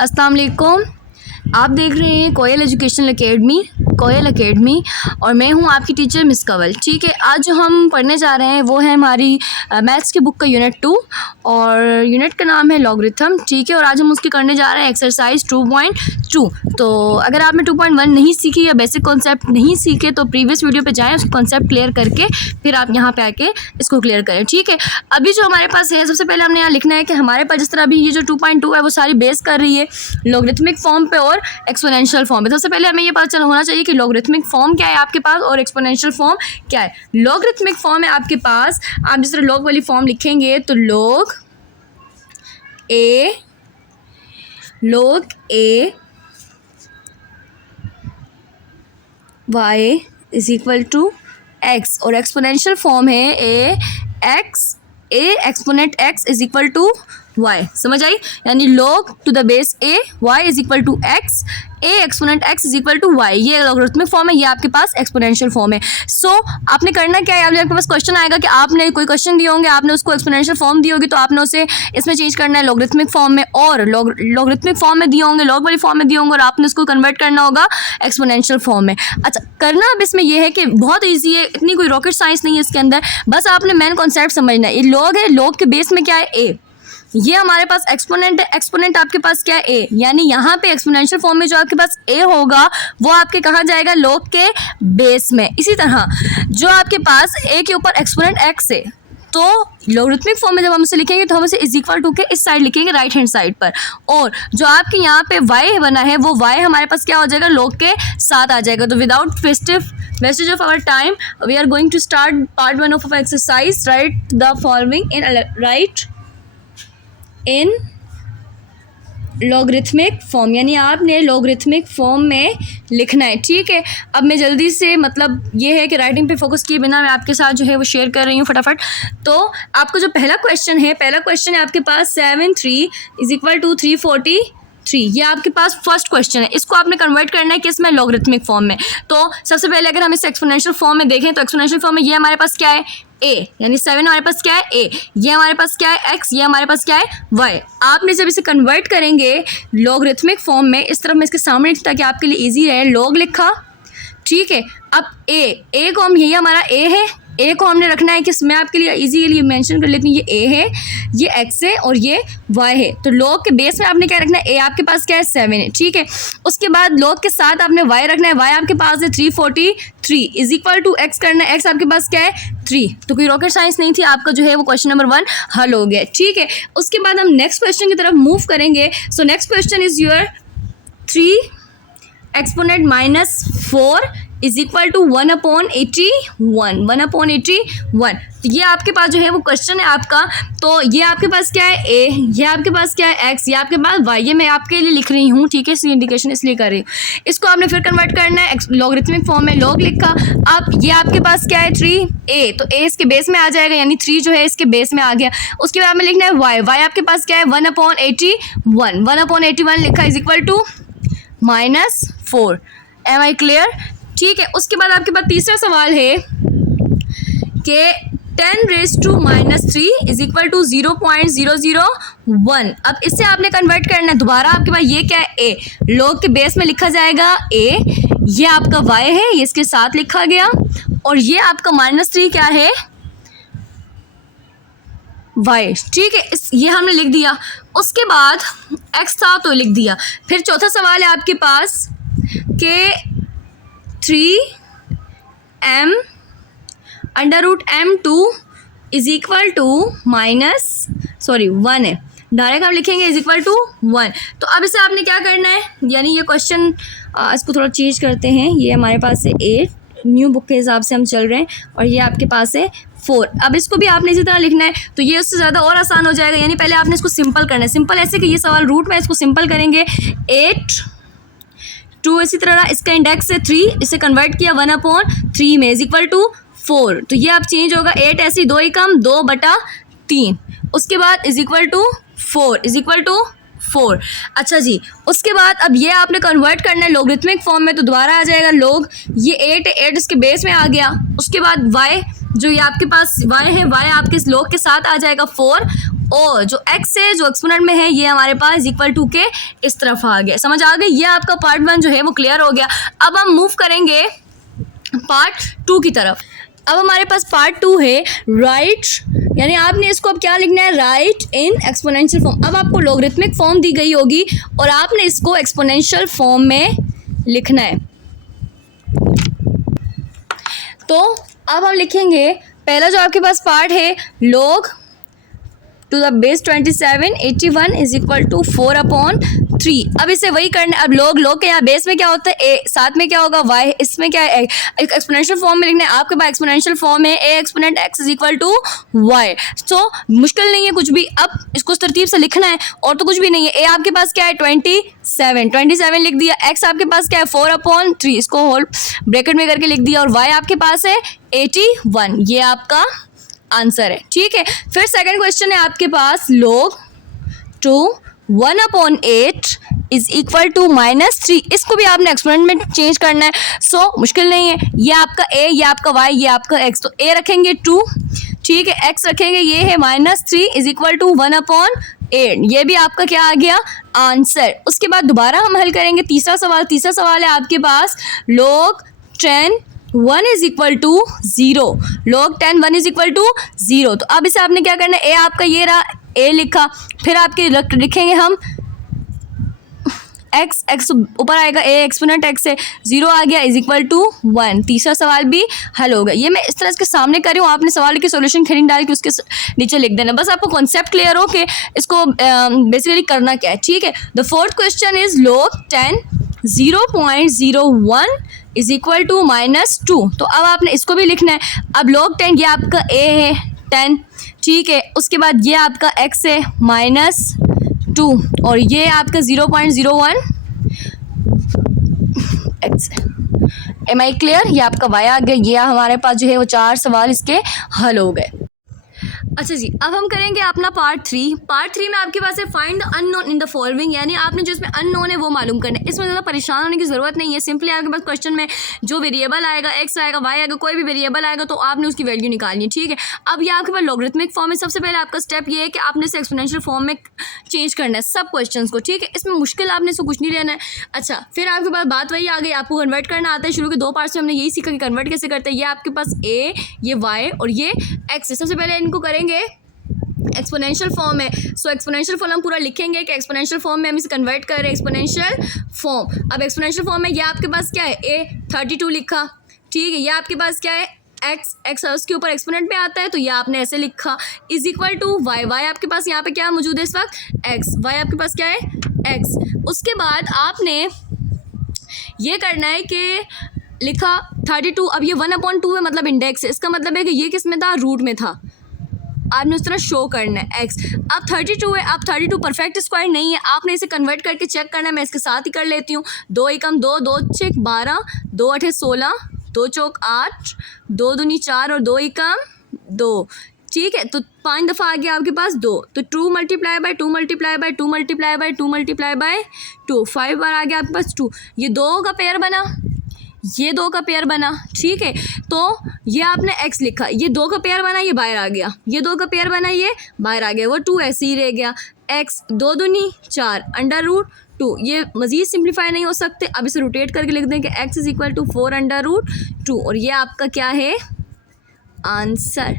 अस्सलाम वालेकुम। आप देख रहे हैं कोयल एजुकेशनल अकेडमी और मैं हूं आपकी टीचर मिस कंवल। ठीक है, आज जो हम पढ़ने जा रहे हैं वो है हमारी मैथ्स की बुक का यूनिट 2 और यूनिट का नाम है लॉगरिथम। ठीक है, और आज हम उसकी करने जा रहे हैं एक्सरसाइज 2.2। तो अगर आपने 2.1 नहीं सीखी या बेसिक कॉन्सेप्ट नहीं सीखे तो प्रीवियस वीडियो पे जाएं, उसको कॉन्सेप्ट क्लियर करके फिर आप यहाँ पे आके इसको क्लियर करें। ठीक है, अभी जो हमारे पास है सबसे पहले हमने यहाँ लिखना है कि हमारे पास जिस तरह अभी ये जो 2.2 है वो सारी बेस कर रही है लॉगरिथमिक फॉर्म पे और एक्सपोनेंशियल फॉर्म पे। सबसे पहले हमें ये पता होना चाहिए कि लॉगरिथमिक फॉर्म क्या है आपके पास और एक्सपोनेंशियल फॉर्म क्या है। लॉगरिथमिक फॉर्म है आपके पास, आप जिस तरह लॉग वाली फॉर्म लिखेंगे तो log a y is equal to x और एक्सपोनेंशियल फॉर्म है a exponent x is equal to y। समझ आई? यानी log to the base a y is equal to x, a exponent x is equal to y। ये logarithmic form है, ये आपके पास एक्सपोनेंशियल फॉर्म है। सो आपने करना क्या है, आपके पास क्वेश्चन आएगा कि आपने कोई क्वेश्चन दिए होंगे, आपने उसको एक्सपोनेंशियल फॉर्म दी होगी तो आपने उसे इसमें चेंज करना है लॉगरिथमिक फॉर्म में, और लॉगरिथमिक फॉर्म में दिए होंगे, लॉग वाली फॉर्म में दिए होंगे और आपने उसको कन्वर्ट करना होगा एक्सपोनेंशियल फॉर्म में। अच्छा, करना अब इसमें यह है कि बहुत ईजी है, इतनी कोई रॉकेट साइंस नहीं है इसके अंदर, बस आपने मेन कॉन्सेप्ट समझना है। ये लॉग है, लॉग के बेस में क्या है a, ये हमारे पास एक्सपोनेंट है, एक्सपोनेंट आपके पास क्या है a, यानी यहाँ पे एक्सपोनेंशियल फॉर्म में जो आपके पास a होगा वो आपके कहाँ जाएगा, लॉग के बेस में। इसी तरह जो आपके पास a के ऊपर एक्सपोनेंट x है तो लॉगरिथमिक फॉर्म में जब हम इसे लिखेंगे तो हम इसे इज इक्वल टू के इस साइड लिखेंगे, राइट हैंड साइड पर, और जो आपके यहाँ पे y बना है वो y हमारे पास क्या हो जाएगा, लॉग के साथ आ जाएगा। तो without wastage of our time we are going to start part 1 of our exercise. Write the following in logarithmic form, यानी आपने लॉगरिथमिक फॉर्म में लिखना है। ठीक है, अब मैं जल्दी से, मतलब ये है कि राइटिंग पे फोकस किए बिना मैं आपके साथ जो है वो शेयर कर रही हूँ फटाफट। तो आपको जो पहला क्वेश्चन है आपके पास 7/3 इज इक्वल टू 343, ये आपके पास फर्स्ट क्वेश्चन है। इसको आपने कन्वर्ट करना है किस में, लॉगरिथमिक फॉर्म में। तो सबसे पहले अगर हम इसे एक्सपोनेंशियल फॉर्म में देखें तो एक्सपोनेंशियल फॉर्म में ये हमारे पास क्या है, a, यानी 7 हमारे पास क्या है a, ये हमारे पास क्या है x, ये हमारे पास क्या है y। आपने जब इसे कन्वर्ट करेंगे लॉगरिथमिक फॉर्म में, इस तरफ मैं इसके सामने ताकि आपके लिए इजी रहे, लॉग लिखा। ठीक है, अब a को हम, यही हमारा a है, a को हमने रखना है किस, मैं आपके लिए इजी के लिए मेंशन कर लेती हूँ, ये a है, ये x है और ये y है। तो log के बेस में आपने क्या रखना है, a आपके पास क्या है 7 है। ठीक है, उसके बाद log के साथ आपने y रखना है, y आपके पास है 343 इज इक्वल टू x करना है, x आपके पास क्या है 3। तो कोई रॉकेट साइंस नहीं थी, आपका जो है वो क्वेश्चन नंबर 1 हल हो गया। ठीक है, उसके बाद हम नेक्स्ट क्वेश्चन की तरफ मूव करेंगे। So next question is your 3 exponent -4 is equal to 1/81। तो ये आपके पास जो है वो क्वेश्चन है आपका। तो ये आपके पास क्या है a, ये आपके पास क्या है x, ये आपके पास y, ये मैं आपके लिए लिख रही हूँ। ठीक है, इसलिए इंडिकेशन इसलिए कर रही हूँ। इसको आपने फिर कन्वर्ट करना है लॉगरिथमिक फॉर्म में, लॉग लिखा। अब ये आपके पास क्या है 3a, तो a इसके बेस में आ जाएगा, यानी 3 जो है इसके बेस में आ गया। उसके बाद में लिखना है y आपके पास क्या है 1/81 लिखा is equal to -4। Am I clear? ठीक है, उसके बाद आपके पास तीसरा सवाल है कि 10⁻³ इज इक्वल टू 0.001। अब इससे आपने कन्वर्ट करना है दोबारा, आपके पास ये क्या है a, लॉग के बेस में लिखा जाएगा a, ये आपका y है, ये इसके साथ लिखा गया, और ये आपका -3 क्या है y। ठीक है, ये हमने लिख दिया। उसके बाद x था तो लिख दिया। फिर चौथा सवाल है आपके पास कि 3m√m² इज इक्वल टू 1 है, डायरेक्ट हम लिखेंगे इज इक्वल टू 1। तो अब इसे आपने क्या करना है, यानी ये क्वेश्चन इसको थोड़ा चेंज करते हैं, ये हमारे पास है 8, न्यू बुक के हिसाब से हम चल रहे हैं, और ये आपके पास है 4। अब इसको भी आपने इसी तरह लिखना है, तो ये उससे ज़्यादा और आसान हो जाएगा। यानी पहले आपने इसको सिंपल करना है, सिंपल ऐसे कि ये सवाल रूट में, इसको सिंपल करेंगे 8 2, इसी तरह इसका इंडेक्स है 3, इसे कन्वर्ट किया 1/3 में इज इक्वल टू 4। तो ये अब चेंज होगा, 8 ऐसी 2 ही कम 2/3, उसके बाद इज इक्वल टू 4। अच्छा जी, उसके बाद अब ये आपने कन्वर्ट करना है लॉगरिथमिक फॉर्म में, तो दोबारा आ जाएगा लॉग, ये 8 इसके बेस में आ गया। उसके बाद y, जो ये आपके पास y है, y आपके इस लॉग के साथ आ जाएगा 4, और जो x है जो एक्सपोनेंट में है ये हमारे पास इक्वल टू के इस तरफ आ गया। समझ आ गई? ये आपका पार्ट 1 जो है वो क्लियर हो गया। अब हम मूव करेंगे पार्ट 2 की तरफ। अब हमारे पास पार्ट 2 है राइट, यानी आपने इसको अब क्या लिखना है, राइट इन एक्सपोनेंशियल फॉर्म। अब आपको लॉगरिथमिक फॉर्म दी गई होगी और आपने इसको एक्सपोनेंशियल फॉर्म में लिखना है। तो अब हम लिखेंगे पहला जो आपके पास पार्ट है, log to the base 27 81 is equal to 4/3। अब इसे वही करना है। अब log के यहाँ बेस में क्या होता है a, साथ में क्या होगा y, इसमें क्या है एक एक्सपोनेंशियल फॉर्म में लिखना है। आपके पास एक्सपोनेंशियल फॉर्म है a exponent x is equal to y। तो मुश्किल नहीं है कुछ भी, अब इसको इस तरतीब से लिखना है और तो कुछ भी नहीं है। a आपके पास क्या है 27 लिख दिया, x आपके पास क्या है 4/3, इसको होल ब्रैकेट में करके लिख दिया, और y आपके पास है 81। ये आपका आंसर है। ठीक है, फिर सेकंड क्वेश्चन है आपके पास log to 1/8 is equal to -3। इसको भी आपने एक्सपोनेंट में चेंज करना है। सो मुश्किल नहीं है, ये आपका a, ये आपका y, ये आपका x। तो a रखेंगे 2, ठीक है, x रखेंगे, ये है -3 इज इक्वल टू 1/8। ये भी आपका क्या आ गया, आंसर। उसके बाद दोबारा हम हल करेंगे तीसरा सवाल है आपके पास log 10 1 is equal to 0। log 10 1 is equal to 0। तो अब इसे आपने क्या करना है, a आपका ये रहा, a लिखा, फिर आपके लिखेंगे हम x ऊपर आएगा, a एक्सपोनेंट x है, 0 आ गया इज इक्वल टू 1। तीसरा सवाल भी हल हो गया। ये मैं इस तरह इसके सामने कर रही हूँ, आपने सवाल की सॉल्यूशन हेडिंग डाल के उसके नीचे लिख देना। बस आपको कॉन्सेप्ट क्लियर हो कि इसको बेसिकली करना क्या है। ठीक है, the fourth question is log 10 0.01 is equal to -2। तो अब आपने इसको भी लिखना है। अब log 10 ये आपका a है 10, ठीक है, उसके बाद ये आपका x है -2 और ये आपका 0.01 x है। Am I clear? ये आपका y आ गया। ये हमारे पास जो है वो 4 सवाल इसके हल हो गए। अच्छा जी, अब हम करेंगे अपना पार्ट 3 में आपके पास है find the unknown in the following, यानी आपने जो इसमें अननोन है वो मालूम करना है। इसमें ज़्यादा परेशान होने की ज़रूरत नहीं है। सिंपली आपके पास क्वेश्चन में जो वेरिएबल आएगा, x आएगा, y आएगा, कोई भी वेरिएबल आएगा तो आपने उसकी वैल्यू निकालनी है। ठीक है, अब ये आपके पास लॉगरिथमिक फॉर्म है। सबसे पहले आपका स्टेप ये है कि आपने इसे एक्सपोनेंशियल फॉर्म में चेंज करना है सब क्वेश्चन को। ठीक है, इसमें मुश्किल आपने इसको कुछ नहीं लेना है। अच्छा, फिर आपके पास बात वही आ गई, आपको कन्वर्ट करना आता है। शुरू के 2 पार्ट्स में हमने यही सीखा कि कन्वर्ट कैसे करते हैं। ये आपके पास a, ये y और ये x है। सबसे पहले इनको करेंगे एक्सपोनेंशियल फॉर्म है। सो एक्सपोनेंशियल फॉर्म हम पूरा लिखेंगे कि एक्सपोनेंशियल फॉर्म में हम इसे कन्वर्ट कर रहे हैं एक्सपोनेंशियल फॉर्म। अब एक्सपोनेंशियल फॉर्म में ये आपके पास क्या है, a 32 लिखा, ठीक है, ये आपके पास क्या है x उसके ऊपर एक्सपोनेंट में आता है तो ये आपने ऐसे लिखा इज इक्वल टू y आपके पास यहाँ पे क्या मौजूद है इस वक्त x, y आपके पास क्या है x। उसके बाद आपने ये करना है कि लिखा 32, अब ये 1/2 है मतलब इंडेक्स है, इसका मतलब है कि ये किस में था, रूट में था। आपने उस तरह शो करना है x। अब 32 है, अब 32 परफेक्ट स्क्वायर नहीं है, आपने इसे कन्वर्ट करके चेक करना है। मैं इसके साथ ही कर लेती हूँ। 2 एकम 2, 2 6 12, 2 8 16, 2 चौक 8, 2 दूनी 4 और 2 एकम 2। ठीक है, तो 5 दफ़ा आ गया आपके पास 2, तो 2 multiply by 2 multiply by 2 multiply by 2 multiply by 2, 5 बार आ गया आपके पास 2। ये 2 का पेयर बना, ये 2 का पेयर बना, ठीक है, तो ये आपने x लिखा, ये 2 का पेयर बना, ये बाहर आ गया, ये 2 का पेयर बना, ये बाहर आ गया, वो 2 ऐसे ही रह गया। x 2 दूनी 4 √2, ये मज़ीद सिंप्लीफाई नहीं हो सकते। अब इसे रोटेट करके लिख दें कि x इज़ इक्वल टू 4√2 और ये आपका क्या है, आंसर।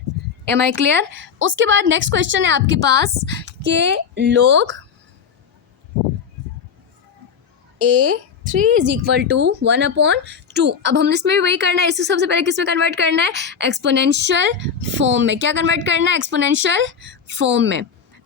M I clear? उसके बाद नेक्स्ट क्वेश्चन है आपके पास कि log a3 is equal to 1/2। अब हमने इसमें भी वही करना है। इसको सबसे पहले किस में कन्वर्ट करना है, एक्सपोनेंशियल फॉर्म में। क्या कन्वर्ट करना है, एक्सपोनेंशियल फॉर्म में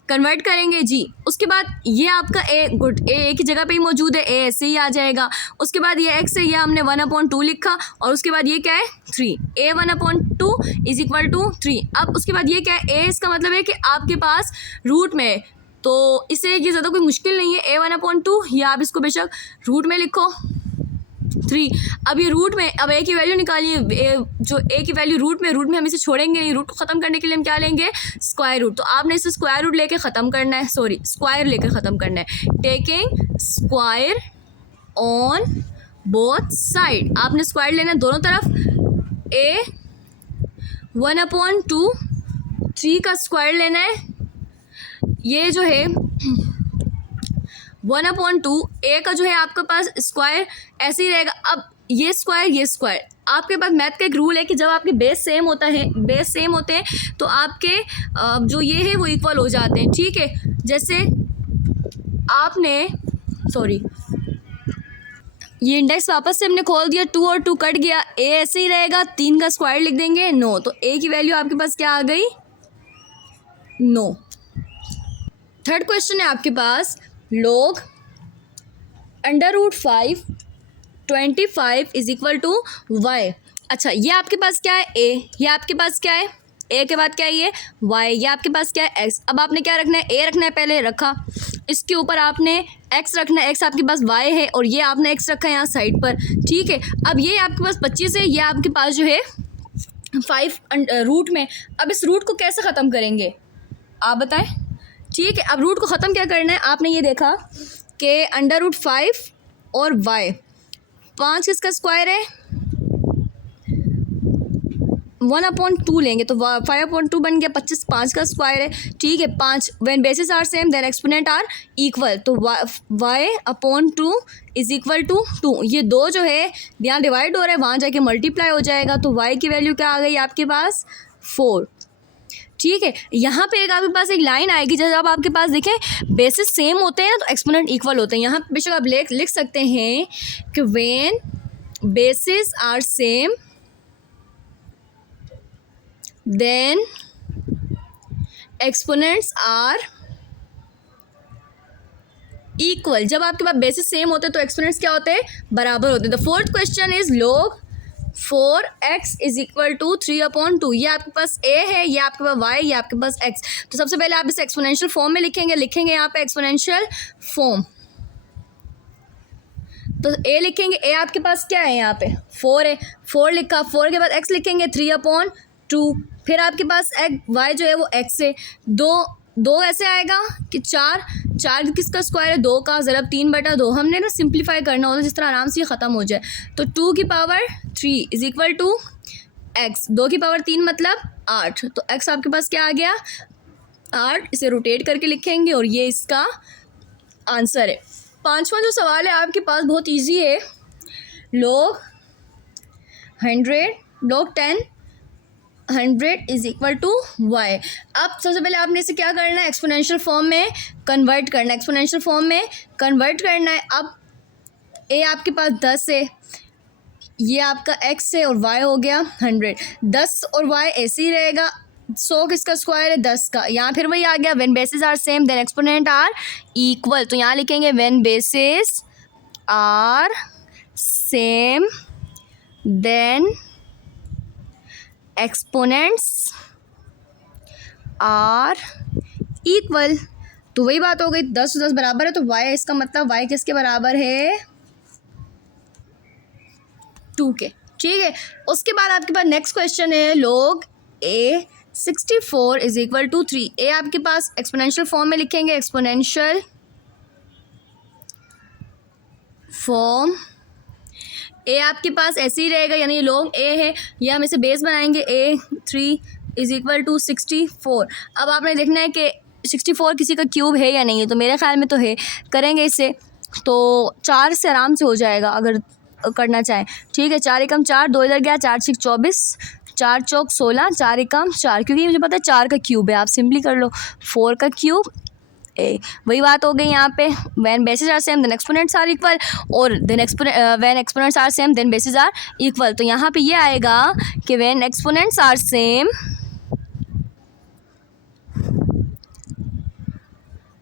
कन्वर्ट करेंगे जी। उसके बाद ये आपका a की जगह पे ही मौजूद है, a ऐसे ही आ जाएगा। उसके बाद ये x है, ये हमने 1/2 लिखा और उसके बाद ये क्या है 3, a 1/2 इज इक्वल टू 3। अब उसके बाद ये क्या है, a इसका मतलब है कि आपके पास रूट में, तो इसे ये ज़्यादा कोई मुश्किल नहीं है, a 1/2 या आप इसको बेशक रूट में लिखो 3। अब ये रूट में, अब a की वैल्यू निकालिए, जो a की वैल्यू रूट में हम इसे छोड़ेंगे नहीं। रूट को ख़त्म करने के लिए हम क्या लेंगे, स्क्वायर रूट। तो आपने इसे स्क्वायर रूट लेके ख़त्म करना है, स्क्वायर लेकर ख़त्म करना है। Taking square on both side, आपने स्क्वायर लेना है दोनों तरफ। a 1/2 3 का स्क्वायर लेना है, ये जो है 1/2 ए का जो है आपके पास स्क्वायर ऐसे ही रहेगा। अब ये स्क्वायर आपके पास मैथ का एक रूल है कि जब आपके बेस सेम होते हैं तो आपके जो ये है वो इक्वल हो जाते हैं, ठीक है। जैसे आपने ये इंडेक्स वापस से हमने खोल दिया, 2 और 2 कट गया, ए ऐसे ही रहेगा, 3 का स्क्वायर लिख देंगे 9, तो ए की वैल्यू आपके पास क्या आ गई 9। थर्ड क्वेश्चन है आपके पास log √5 25 is equal to y। अच्छा, ये आपके पास क्या है a, ये आपके पास क्या है a के बाद क्या है ये y, ये आपके पास क्या है x। अब आपने क्या रखना है, a रखना है, पहले रखा, इसके ऊपर आपने x रखना है, x आपके पास y है और ये आपने x रखा है यहाँ साइड पर, ठीक है। अब ये आपके पास 25 है, ये आपके पास जो है 5 रूट में। अब इस रूट को कैसे ख़त्म करेंगे आप बताएं, ठीक है। अब रूट को ख़त्म क्या करना है, आपने ये देखा कि √5 और y, 5 किसका स्क्वायर है 1/2 लेंगे तो 5/2 बन गया, 25 5 का स्क्वायर है, ठीक है। 5 when basis are same then exponent are equal, तो y/2 इज इक्वल टू 2। ये 2 जो है यहाँ डिवाइड हो रहा है, वहाँ जाके मल्टीप्लाई हो जाएगा, तो y की वैल्यू क्या आ गई आपके पास 4, ठीक है। यहाँ पे एक आपके पास एक लाइन आएगी, जब आपके पास देखें बेसिस सेम होते हैं तो एक्सपोनेंट इक्वल होते हैं। यहाँ पे बेशक आप लिख सकते हैं कि when basis are same then exponents are equal. जब आपके पास बेसिस सेम होते हैं तो एक्सपोनेंट्स क्या होते हैं बराबर होते हैं। The fourth question is log 4x is equal to 3/2। ये आपके पास a है, ये आपके पास y, ये आपके पास x। तो सबसे पहले आप इसे एक्सपोनेंशियल फॉर्म में लिखेंगे यहाँ पे एक्सपोनेंशियल फॉर्म, तो a लिखेंगे, a आपके पास क्या है यहाँ पे 4 है, 4 लिखा, 4 के बाद x लिखेंगे 3/2, फिर आपके पास y जो है वो x है, 2 ऐसे आएगा कि 4 किसका स्क्वायर है 2 का, ज़रब 3/2। हमने ना सिंप्लीफाई करना होता है जिस तरह आराम से ये ख़त्म हो जाए, तो 2 की power 3 is equal to x, 2 की पावर 3 मतलब 8, तो x आपके पास क्या आ गया 8। इसे रोटेट करके लिखेंगे और ये इसका आंसर है। पांचवा जो सवाल है आपके पास बहुत इजी है, log 100 is equal to y। अब सबसे पहले आपने इसे क्या करना है एक्सपोनेंशियल फॉर्म में कन्वर्ट करना है। अब a आपके पास 10 है, ये आपका x है और y हो गया 100, 10 और y ऐसे ही रहेगा, 100 किसका स्क्वायर है 10 का, यहाँ फिर वही आ गया when basis are same then exponent are equal, तो यहाँ लिखेंगे when basis are same then exponents are equal. तो वही बात हो गई, 10 10 बराबर है तो y, इसका मतलब y किसके बराबर है 2 के, ठीक है। उसके बाद आपके पास नेक्स्ट क्वेश्चन है log a 64 is equal to 3। ए आपके पास एक्सपोनेंशियल फॉर्म में लिखेंगे, एक्सपोनेंशियल फॉर्म ए आपके पास ऐसे ही रहेगा, यानी ये log a है, ये हम इसे बेस बनाएंगे a3 इज इक्वल टू 64। अब आपने देखना है कि 64 किसी का क्यूब है या नहीं है, तो मेरे ख्याल में तो है, करेंगे इसे तो 4 से आराम से हो जाएगा अगर करना चाहें, ठीक है। 4 एकम 4, 2 इधर गया, 4 6 24, 4 चौक 16, 4 एकम 4, क्योंकि मुझे पता है 4 का क्यूब है, आप सिंपली कर लो 4 का क्यूब ए। वही बात हो गई यहाँ पे, when basis are same then exponents are equal, और then when exponents are same then basis are equal. तो यहाँ पे ये आएगा कि when exponents are same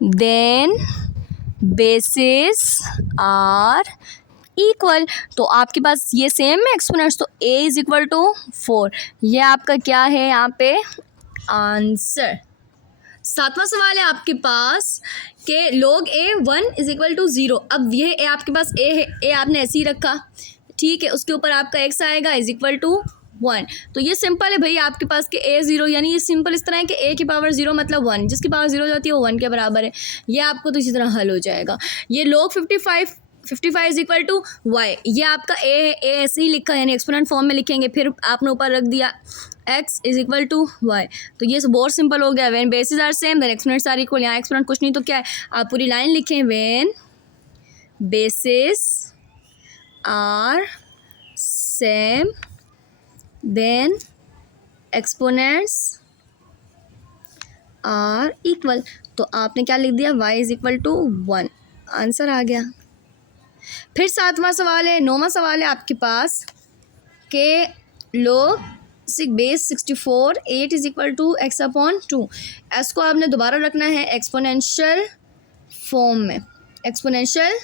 then basis are equal. तो आपके पास ये सेम है एक्सपोनेंट्स, तो a इज इक्वल टू 4, ये आपका क्या है यहाँ पे आंसर। सातवां सवाल है आपके पास कि log a 1 is equal to 0। अब ये a आपके पास a है, a आपने ऐसे ही रखा, ठीक है, उसके ऊपर आपका x आएगा इज इक्वल टू 1। तो ये सिंपल है भाई आपके पास कि a 0, यानी ये सिंपल इस तरह है कि a की पावर 0 मतलब 1, जिसकी पावर 0 हो जाती है वो 1 के बराबर है। ये आपको तो इसी तरह हल हो जाएगा। ये log 55 is equal to y, ये आपका a है, a ऐसे ही लिखा, यानी एक्सपोनेंट फॉर्म में लिखेंगे, फिर आपने ऊपर रख दिया x is equal to y। तो ये बहुत सिंपल हो गया। When basis are same then exponents are equal. यहाँ एक्सपोनेंट कुछ नहीं तो क्या है, आप पूरी लाइन लिखें, when basis are same then exponents are equal. तो आपने क्या लिख दिया, y is equal to 1। Answer आ गया। फिर 7वां सवाल है, 9वां सवाल है आपके पास के log base 64 8 is equal to x upon 2। इसको आपने दोबारा रखना है एक्सपोनेंशियल फॉर्म में। एक्सपोनेंशियल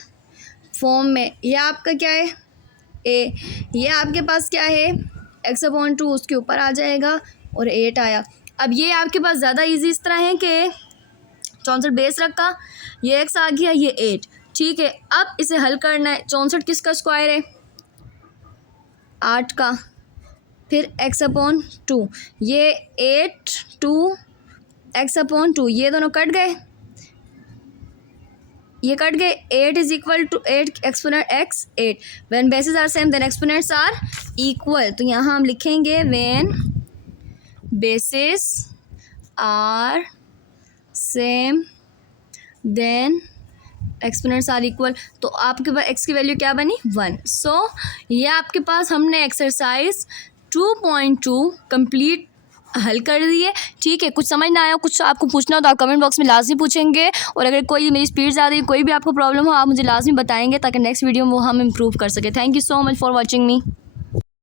फॉर्म में यह आपका क्या है, a, ये आपके पास क्या है x अपॉन 2, उसके ऊपर आ जाएगा और 8 आया। अब ये आपके पास ज़्यादा इजी इस तरह है कि 64 बेस रखा, ये x आ गया, ये 8, ठीक है। अब इसे हल करना है। 64 किसका स्क्वायर है, 8 का, फिर x अपॉन 2, ये 8 2 x अपॉन 2, ये दोनों कट गए, ये कट गए। 8 is equal to 8 exponent x 8। When basis are same then exponents are equal. तो यहाँ हम लिखेंगे when basis are same then exponents are equal. तो आपके पास x की वैल्यू क्या बनी, 1। सो ये आपके पास हमने एक्सरसाइज 2.2 कंप्लीट हल कर दिए, ठीक है। कुछ समझ ना आया, कुछ आपको पूछना हो तो आप कमेंट बॉक्स में लाजमी पूछेंगे, और अगर कोई मेरी स्पीड ज़्यादा है, कोई भी आपको प्रॉब्लम हो, आप मुझे लाजमी बताएंगे ताकि नेक्स्ट वीडियो में वो हम इम्प्रूव कर सके। Thank you so much for watching me.